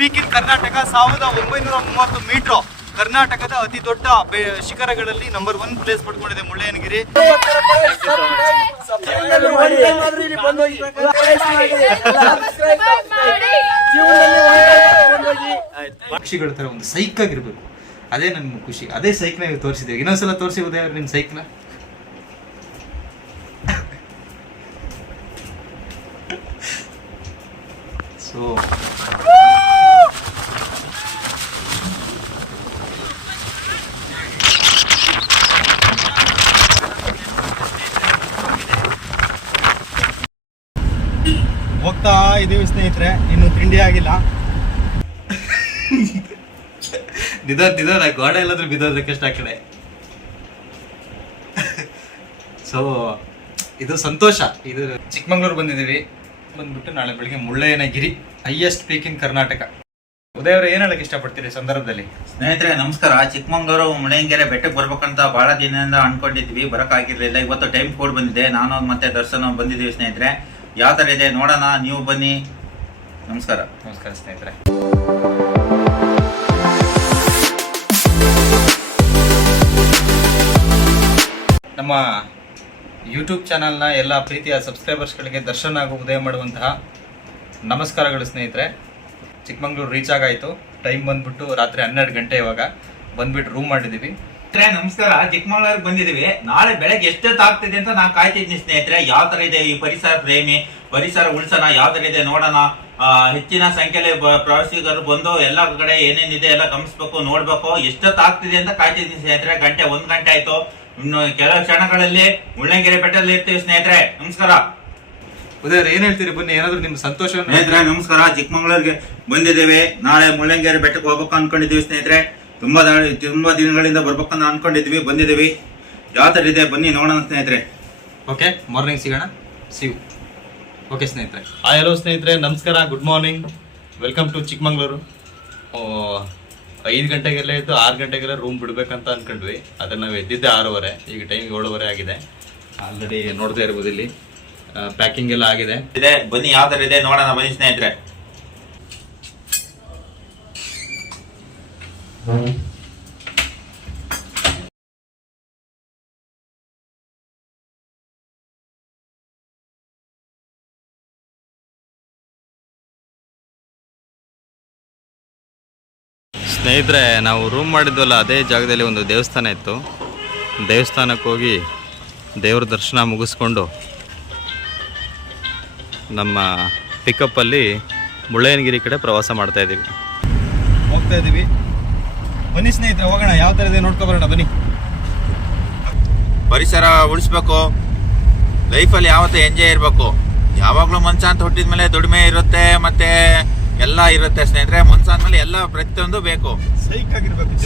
Peak in Karnataka 1930 metre. ಕರ್ನಾಟಕದ ಅತಿ ದೊಡ್ಡ ಶಿಖರಗಳಲ್ಲಿ ನಂಬರ್ 1 ಪ್ಲೇಸ್ ಪಡ್ಕೊಂಡಿದೆ ಮುಳ್ಳಯ್ಯನಗಿರಿ. ಪಕ್ಷಿಗಳ ತರ ಒಂದು ಸೈಕ್ ಆಗಿರ್ಬೇಕು, ಅದೇ ನನ್ಗೆ ಖುಷಿ. ಅದೇ ಸೈಕ್ನ ತೋರಿಸಿದ್ದೇವೆ. ಇನ್ನೊಂದ್ಸಲ ತೋರಿಸಿ ಉದಯ ಅವ್ರು ನಿಮ್ ಸೈಕ್ನ. ಸೊ ಹೋಗ್ತಾ ಇದೀವಿ ಸ್ನೇಹಿತರೆ, ಇನ್ನು ತಿಂಡಿ ಆಗಿಲ್ಲ. ನಿಧಾನ ಗೋಡೆ ಎಲ್ಲಾದ್ರೂ ಬಿದ್ದೋದಕ್ಕಷ್ಟ ಆ ಕಡೆ. ಸೊ ಇದು ಸಂತೋಷ. ಇದು ಚಿಕ್ಕಮಂಗ್ಳೂರು ಬಂದಿದ್ದೀವಿ. ಬಂದ್ಬಿಟ್ಟು ನಾಳೆ ಬೆಳಿಗ್ಗೆ Mullayanagiri, highest peak in Karnataka. Udaya ಅವರು ಏನ್ ಹೇಳಕ್ ಇಷ್ಟಪಡ್ತೀರಿ ಸಂದರ್ಭದಲ್ಲಿ? ಸ್ನೇಹಿತರೆ ನಮಸ್ಕಾರ. ಚಿಕ್ಕಮಂಗ್ಳೂರು ಮುಳ್ಳಯ್ಯನಗಿರಿ ಬೆಟ್ಟಕ್ಕೆ ಬರ್ಬೇಕಂತ ಬಹಳ ದಿನದಿಂದ ಅನ್ಕೊಂಡಿದ್ವಿ, ಬರಕ್ಕಾಗಿರ್ಲಿಲ್ಲ. ಇವತ್ತು ಟೈಮ್ ಕೂಡ ಬಂದಿದೆ. ನಾನು ಮತ್ತೆ ದರ್ಶನ ಬಂದಿದ್ದೀವಿ ಸ್ನೇಹಿತರೆ. ಯಾವ ತರ ಇದೆ ನೋಡೋಣ, ನೀವು ಬನ್ನಿ. ನಮಸ್ಕಾರ. ನಮಸ್ಕಾರ ಸ್ನೇಹಿತರೆ. ನಮ್ಮ ಯೂಟ್ಯೂಬ್ ಚಾನಲ್ನ ಎಲ್ಲ ಪ್ರೀತಿಯ ಸಬ್ಸ್ಕ್ರೈಬರ್ಸ್ಗಳಿಗೆ ದರ್ಶನ ಹಾಗೂ ಉದಯ ಮಾಡುವಂತಹ ನಮಸ್ಕಾರಗಳು ಸ್ನೇಹಿತರೆ. ಚಿಕ್ಕಮಂಗ್ಳೂರು ರೀಚ್ ಆಗಾಯಿತು. ಟೈಮ್ ಬಂದ್ಬಿಟ್ಟು ರಾತ್ರಿ 12 ಗಂಟೆ. ಇವಾಗ ಬಂದ್ಬಿಟ್ಟು ರೂಮ್ ಮಾಡಿದ್ದೀವಿ. ನಮಸ್ಕಾರ. ಚಿಕ್ಕಮಂಗ್ಳೂರಿಗೆ ಬಂದಿದ್ದೀವಿ. ನಾಳೆ ಬೆಳಗ್ಗೆ ಎಷ್ಟೊತ್ತು ಆಗ್ತಿದೆ ಅಂತ ನಾನು ಕಾಯ್ತಿದ್ದೀನಿ ಸ್ನೇಹಿತರೆ. ಯಾವ ತರ ಇದೆ ಈ ಪರಿಸರ ಪ್ರೇಮಿ, ಪರಿಸರ ಉಳಿಸೋಣ, ಯಾವ ತರ ಇದೆ ನೋಡೋಣ. ಹೆಚ್ಚಿನ ಸಂಖ್ಯೆಯಲ್ಲಿ ಪ್ರವಾಸಿಗರು ಬಂದು ಎಲ್ಲ ಕಡೆ ಏನೇನಿದೆ ಎಲ್ಲ ಗಮನಿಸ್ಬೇಕು, ನೋಡ್ಬೇಕು. ಎಷ್ಟೊತ್ತು ಆಗ್ತಿದೆ ಅಂತ ಕಾಯ್ತಿದ್ದೀನಿ ಸ್ನೇಹಿತರೆ. 1 ಗಂಟೆ ಆಯ್ತು. ಇನ್ನು ಕೆಲವು ಕ್ಷಣಗಳಲ್ಲಿ ಮುಳ್ಳಯ್ಯನಗಿರಿ ಬೆಟ್ಟದಲ್ಲಿ ಇರ್ತೀವಿ ಸ್ನೇಹಿತರೆ. ನಮಸ್ಕಾರ. ಉದಯ ಏನ್ ಹೇಳ್ತೀರಿ? ಬನ್ನಿ, ಏನಾದ್ರು ನಿಮ್ ಸಂತೋಷ. ಸ್ನೇಹಿತರೆ ನಮಸ್ಕಾರ. ಚಿಕ್ಕಮಂಗ್ಳೂರಿಗೆ ಬಂದಿದ್ದೇವೆ. ನಾಳೆ ಮುಳ್ಳಯ್ಯನಗಿರಿ ಬೆಟ್ಟಕ್ಕೆ ಹೋಗ್ಬೇಕು ಅನ್ಕೊಂಡಿದ್ದೀವಿ ಸ್ನೇಹಿತರೆ. ತುಂಬಾ ದಿನಗಳಿಂದ ಬರ್ಬೇಕಂತ ಅನ್ಕೊಂಡಿದ್ವಿ, ಬಂದಿದ್ದೀವಿ. ಯಾವ ತರ ಇದೆ ಬನ್ನಿ ನೋಡೋಣ ಸ್ನೇಹಿತರೆ. ಓಕೆ, ಮಾರ್ನಿಂಗ್ ಸಿಗೋಣ. ಸಿವ್. ಓಕೆ ಸ್ನೇಹಿತರೆ. ಹಲೋ ಸ್ನೇಹಿತರೆ, ನಮಸ್ಕಾರ. Good morning. Welcome to Chikmagalur. 5 ಗಂಟೆಗೆಲ್ಲ ಇದ್ದು 6 ಗಂಟೆಗೆಲ್ಲ ರೂಮ್ ಬಿಡ್ಬೇಕಂತ ಅನ್ಕೊಂಡ್ವಿ. ಅದನ್ನ ನಾವು ಎದ್ದಿದ್ದೆ 6:30. ಈಗ ಟೈಮ್ 7:30 ಆಗಿದೆ. ಆಲ್ರೆಡಿ ನೋಡ್ತಾ ಇರ್ಬೋದು, ಇಲ್ಲಿ ಪ್ಯಾಕಿಂಗ್ ಎಲ್ಲ ಆಗಿದೆ. ಬನ್ನಿ ಯಾವ ತರ ಇದೆ ನೋಡೋಣ ಬನ್ನಿ ಸ್ನೇಹಿತರೆ. ಸ್ನೇಹಿತರೆ, ನಾವು ರೂಮ್ ಮಾಡಿದ್ವಲ್ಲ ಅದೇ ಜಾಗದಲ್ಲಿ ಒಂದು ದೇವಸ್ಥಾನ ಇತ್ತು. ದೇವಸ್ಥಾನಕ್ಕೆ ಹೋಗಿ ದೇವ್ರ ದರ್ಶನ ಮುಗಿಸ್ಕೊಂಡು ನಮ್ಮ ಪಿಕಪ್ಪಲ್ಲಿ ಮುಳ್ಳಯ್ಯನಗಿರಿ ಕಡೆ ಪ್ರವಾಸ ಹೋಗ್ತಾ ಇದ್ದೀವಿ. ಬನ್ನಿ ಸ್ನೇಹಿತರೆ, ಹೋಗೋಣ. ಯಾವ ಥರ ಇದೆ ನೋಡ್ಕೊಬರೋಣ ಬನ್ನಿ. ಪರಿಸರ ಉಳಿಸ್ಬೇಕು, ಲೈಫಲ್ಲಿ ಯಾವತ್ತೂ ಎಂಜಾಯ್ ಇರಬೇಕು. ಯಾವಾಗಲೂ ಮನ್ಸ ಅಂತ ಹುಟ್ಟಿದ ಮೇಲೆ ದುಡಿಮೆ ಇರುತ್ತೆ, ಮತ್ತೆ ಎಲ್ಲ ಇರುತ್ತೆ ಸ್ನೇಹಿತರೆ. ಮನ್ಸ ಅಂದ್ಮೇಲೆ ಎಲ್ಲ ಪ್ರತಿಯೊಂದು ಬೇಕು.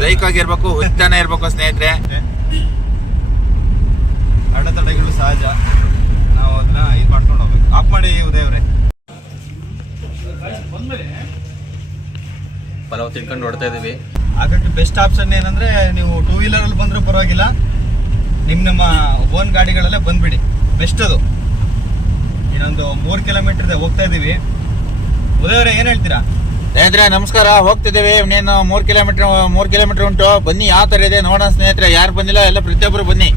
ಸೈಕ್ ಆಗಿರ್ಬೇಕು, ಹುಚ್ಚಾನೆ ಇರ್ಬೇಕು ಸ್ನೇಹಿತರೆ. ಅಡೆತಡೆಗಳು ಸಹಜ, ನಾವು ಅದನ್ನ ಇದು ಮಾಡ್ಕೊಂಡು ಹೋಗ್ಬೇಕು. ಆಫ್ ಮಾಡಿ ಉದಯವ್ರೆ. ಪಲಾವ್ ತಿನ್ಕೊಂಡು ಹೊಡ್ತಾ ಇದೀವಿ. ಹಾಗಾಗಿ ಬೆಸ್ಟ್ ಆಪ್ಷನ್ ಏನಂದ್ರೆ, ನೀವು 2 ವೀಲರಲ್ಲಿ ಬಂದರೂ ಪರವಾಗಿಲ್ಲ, ನಮ್ಮ ಓನ್ ಗಾಡಿಗಳಲ್ಲೇ ಬಂದ್ಬಿಡಿ. ಬೆಸ್ಟ್ ಅದು. ಇನ್ನೊಂದು 3 ಕಿಲೋಮೀಟರ್ ಇದೆ, ಹೋಗ್ತಾ ಇದೀವಿ. ಉದಯವ್ರೆ ಏನ್ ಹೇಳ್ತೀರಾ? ಸ್ನೇಹಿತರೆ ನಮಸ್ಕಾರ. ಹೋಗ್ತಿದ್ದೇವೆ. ಇನ್ನೇನು 3 ಕಿಲೋಮೀಟರ್ ಉಂಟು. ಬನ್ನಿ ಯಾವ ತರ ಇದೆ ನೋಡೋಣ ಸ್ನೇಹಿತರೆ. ಯಾರು ಬಂದಿಲ್ಲ ಎಲ್ಲ ಪ್ರತಿಯೊಬ್ಬರು ಬನ್ನಿ.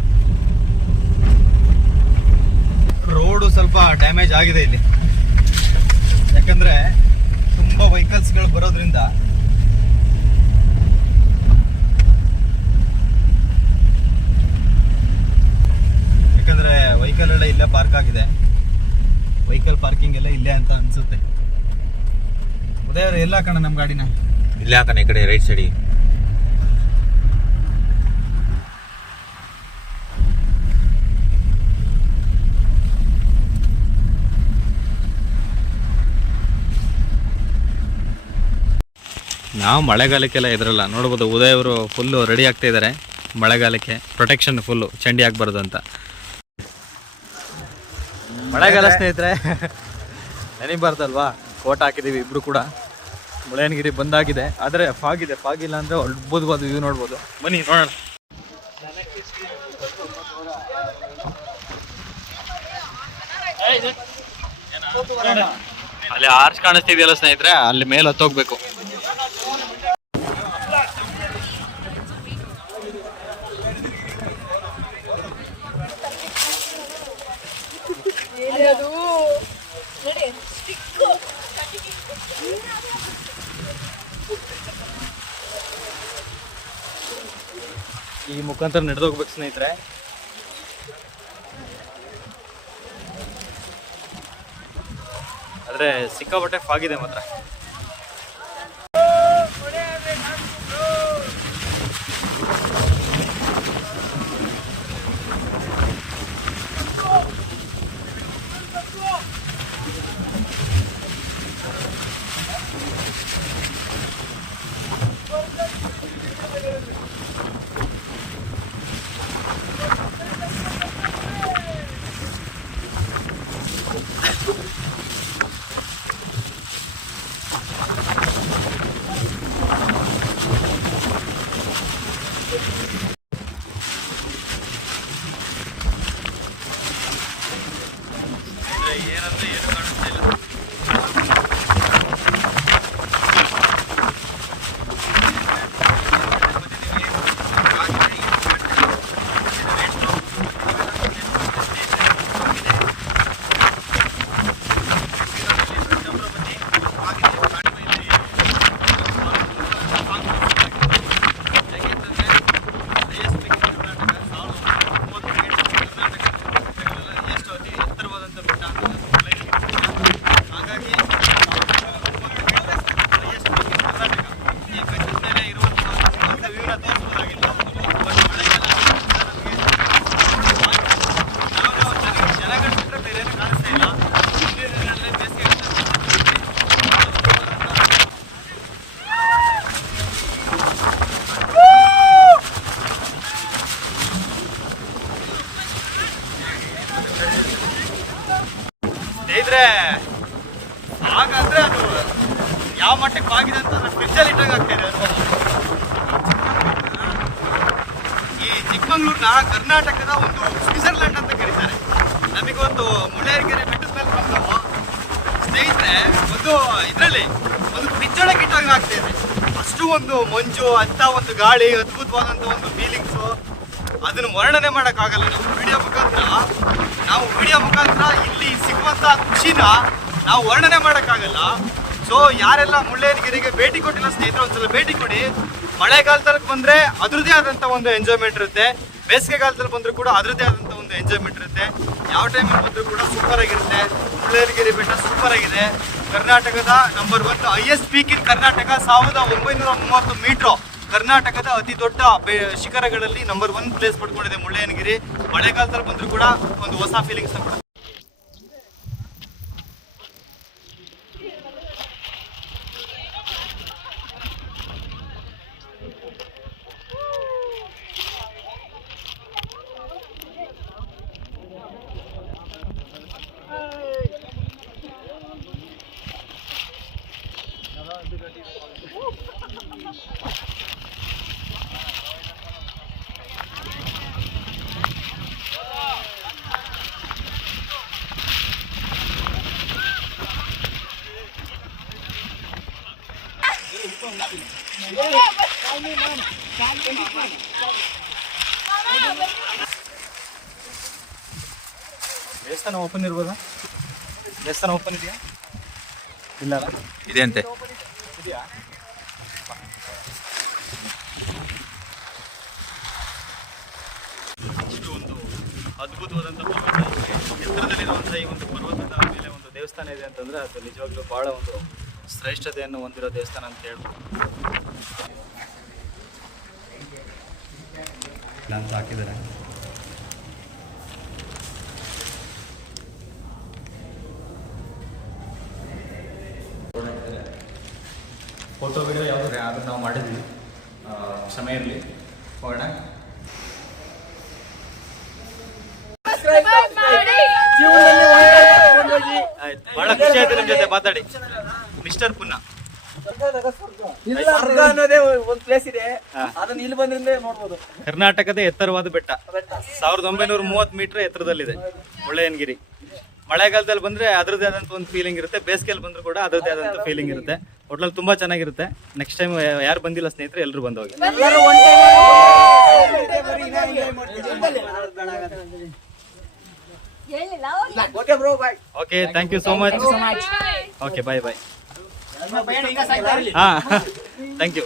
ರೋಡು ಸ್ವಲ್ಪ ಡ್ಯಾಮೇಜ್ ಆಗಿದೆ ಇಲ್ಲಿ, ಯಾಕಂದ್ರೆ ತುಂಬಾ ವೆಹಿಕಲ್ಸ್ಗಳು ಬರೋದ್ರಿಂದ. ಯಾಕಂದ್ರೆ ವೆಹಿಕಲ್ ಎಲ್ಲ ಇಲ್ಲೇ ಪಾರ್ಕ್ ಆಗಿದೆ. ವೆಹಿಕಲ್ ಪಾರ್ಕಿಂಗ್ ಎಲ್ಲ ಇಲ್ಲೇ ಅಂತ ಅನ್ಸುತ್ತೆ. ಉದಯ ಎಲ್ಲ ಹಾಕೋಣ ನಮ್ಮ ಗಾಡಿನ. ಇಲ್ಲೇ ಹಾಕೋಣ, ಈ ಕಡೆ ರೈಟ್ ಸೈಡ್. ನಾವು ಮಳೆಗಾಲಕ್ಕೆಲ್ಲ ಇದ್ರಲ್ಲ ನೋಡ್ಬೋದು. ಉದಯ್ ಅವರು ಫುಲ್ಲು ರೆಡಿ ಆಗ್ತಾ ಇದ್ದಾರೆ ಮಳೆಗಾಲಕ್ಕೆ. ಪ್ರೊಟೆಕ್ಷನ್ ಫುಲ್ಲು, ಚಂಡಿ ಆಗ್ಬಾರ್ದು ಅಂತ. ಮಳೆಗಾಲ ಸ್ನೇಹಿತರೆ, ನೆನಿಬಾರ್ದಲ್ವಾ? ಕೋಟ್ ಹಾಕಿದ್ದೀವಿ ಇಬ್ರು ಕೂಡ. ಮುಳ್ಳಯ್ಯನಗಿರಿ ಬಂದಾಗಿದೆ, ಆದರೆ ಫಾಗ್ ಇದೆ. ಫಾಗ್ ಇಲ್ಲ ಅಂದರೆ ಅದ್ಭುತವಾದ ವ್ಯೂ ನೋಡ್ಬೋದು. ಬನ್ನಿ ನೋಡೋಣ. ಅಲ್ಲಿ ಆರ್ಚ್ ಕಾಣಿಸ್ತಿದೆಯಲ್ಲ ಸ್ನೇಹಿತರೆ, ಅಲ್ಲಿ ಮೇಲೆ ಹತ್ತೋಗ್ಬೇಕು. ಮುಖಾಂತರ ನಡೆದೋಗ್ಬೇಕು ಸ್ನೇಹಿತರೆ. ಆದರೆ ಸಿಕ್ಕಾಪಟ್ಟೆ ಫಾಗಿದೆ ಮಾತ್ರ. ಏನಂದ್ರೆ ಏನು ಕಾಣಿಸ್ತಾ ಇಲ್ಲ. ಸ್ನೇಹಿತರೆ, ಹಾಗಾದ್ರೆ ಅದು ಯಾವ ಮಟ್ಟಕ್ಕೆ ಆಗಿದೆ ಅಂತ ಫ್ರಿಜ್ಜಲ್ಲಿ ಇಟ್ಟಾಗ ಆಗ್ತಾಯಿದೆ. ಈ ಚಿಕ್ಕಮಂಗ್ಳೂರ್ನ ಕರ್ನಾಟಕದ ಒಂದು ಸ್ವಿಟ್ಜರ್ಲ್ಯಾಂಡ್ ಅಂತ ಕರೀತಾರೆ. ನಮಗೊಂದು ಮುಳ್ಳಯ್ಯನಗಿರಿ ಬೆಟ್ಟದ ಮೇಲೆ ಬಂದು ಸ್ನೇಹಿತರೆ ಒಂದು ಇದರಲ್ಲಿ ಒಂದು ಫ್ರಿಜ್ ಒಳಗೆ ಇಟ್ಟಾಗ ಆಗ್ತಾಯಿದೆ. ಅಷ್ಟು ಒಂದು ಮಂಜು ಅಂತ ಒಂದು ಗಾಳಿ, ಅದ್ಭುತವಾದಂಥ ಒಂದು ಫೀಲಿಂಗ್ಸು, ಅದನ್ನು ವರ್ಣನೆ ಮಾಡೋಕ್ಕಾಗಲ್ಲ. ನಾವು ವಿಡಿಯೋ ಮುಖಾಂತರ ಇಲ್ಲಿ ಸಿಗುವಂಥ ಖುಷಿನ ನಾವು ವರ್ಣನೆ ಮಾಡೋಕ್ಕಾಗಲ್ಲ. ಸೊ ಯಾರೆಲ್ಲ ಮುಳ್ಳಯ್ಯನಗಿರಿಗೆ ಭೇಟಿ ಕೊಟ್ಟಿಲ್ಲ ಸ್ನೇಹಿತರೆ, ಒಂದ್ಸಲ ಭೇಟಿ ಕೊಡಿ. ಮಳೆಗಾಲದಲ್ಲಿ ಬಂದರೆ ಅದರದ್ದೇ ಆದಂಥ ಒಂದು ಎಂಜಾಯ್ಮೆಂಟ್ ಇರುತ್ತೆ, ಬೇಸಿಗೆಗಾಲದಲ್ಲಿ ಬಂದರೂ ಕೂಡ ಅದರದ್ದೇ ಆದಂಥ ಒಂದು ಎಂಜಾಯ್ಮೆಂಟ್ ಇರುತ್ತೆ. ಯಾವ ಟೈಮಲ್ಲಿ ಬಂದರೂ ಕೂಡ ಸೂಪರ್ ಆಗಿರುತ್ತೆ. ಮುಳ್ಳಯ್ಯನಗಿರಿ ಬೆಟ್ಟ ಸೂಪರ್ ಆಗಿದೆ. ಕರ್ನಾಟಕದ number 1 highest peak in Karnataka, 1930 metre. ಕರ್ನಾಟಕದ ಅತಿ ದೊಡ್ಡ ಶಿಖರಗಳಲ್ಲಿ ನಂಬರ್ 1 ಪ್ಲೇಸ್ ಪಡ್ಕೊಂಡಿದೆ ಮುಳ್ಳಯ್ಯನಗಿರಿ. ಮಳೆಗಾಲದಲ್ಲಿ ಬಂದರೂ ಕೂಡ ಒಂದು ಹೊಸ ಫೀಲಿಂಗ್ಸ್ ಅಂತ. ದೇವಸ್ಥಾನ ಓಪನ್ ಇರ್ಬೋದಾ? ದೇವಸ್ಥಾನ ಓಪನ್ ಇದೆಯಾ? ಇಲ್ಲ ಇದೆ ಅಂತೆ. ಇದೆಯಾ? ಇಷ್ಟು ಒಂದು ಅದ್ಭುತವಾದಂಥ ಎತ್ತರದಲ್ಲಿರುವಂಥ ಈ ಒಂದು ಪರ್ವತದ ಮೇಲೆ ಒಂದು ದೇವಸ್ಥಾನ ಇದೆ ಅಂತಂದರೆ ಅದು ನಿಜವಾಗ್ಲೂ ಭಾಳ ಒಂದು ಶ್ರೇಷ್ಠತೆಯನ್ನು ಹೊಂದಿರೋ ದೇವಸ್ಥಾನ ಅಂತ ಹೇಳ್ಬೋದು. ಡ್ಯಾನ್ಸ್ ಹಾಕಿದ್ದಾರೆ. ಫೋಟೋ ವಿಡಿಯೋ ಯಾವುದಾದ್ರೆ ಅದನ್ನು ನಾವು ಮಾಡಿದ್ವಿ. ಕ್ಷಮೆ ಇರಲಿ, ಹೋಗೋಣ. ಆಯ್ತು, ಭಾಳ ಖುಷಿ ಆಯ್ತು ನಿಮ್ಮ ಜೊತೆ ಮಾತಾಡಿ ಮಿಸ್ಟರ್ ಪುನ್ನ. ಸ್ವರ್ಗ ಅನ್ನೋದೇ ಒಂದು ಪ್ಲೇಸ್ ಇದೆ, ಅದನ್ನ ಇಲ್ಲಿ ಬಂದ್ರಿಂದ ನೋಡ್ಬೋದು. ಕರ್ನಾಟಕದ ಎತ್ತರವಾದ ಬೆಟ್ಟ 1930 ಮೀಟರ್ ಎತ್ತರದಲ್ಲಿದೆ ಮುಳ್ಳಯ್ಯನಗಿರಿ. ಮಳೆಗಾಲದಲ್ಲಿ ಬಂದ್ರೆ ಅದರದ್ದೇ ಆದಂಥ ಒಂದು ಫೀಲಿಂಗ್ ಇರುತ್ತೆ, ಬೇಸಿಗೆಯಲ್ಲಿ ಬಂದರೂ ಕೂಡ ಅದರದ್ದೇ ಆದಂಥ ಫೀಲಿಂಗ್ ಇರುತ್ತೆ. ಒಟ್ನಲ್ಲಿ ತುಂಬಾ ಚೆನ್ನಾಗಿರುತ್ತೆ. ನೆಕ್ಸ್ಟ್ ಟೈಮ್ ಯಾರು ಬಂದಿಲ್ಲ ಸ್ನೇಹಿತರೆ, ಎಲ್ಲರೂ ಬಂದು ಹೋಗಿ. Okay, thank you so much. Okay, bye bye. ಹಾಂ, ಥ್ಯಾಂಕ್ ಯು.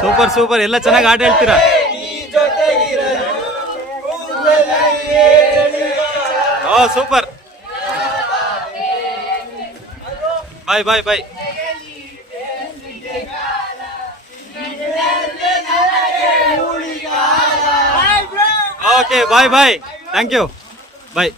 ಸೂಪರ್ ಸೂಪರ್, ಎಲ್ಲ ಚೆನ್ನಾಗಿ ಆಟ ಹೇಳ್ತೀರಾ. Oh super, bye bye bye. Okay bye bye, thank you, bye.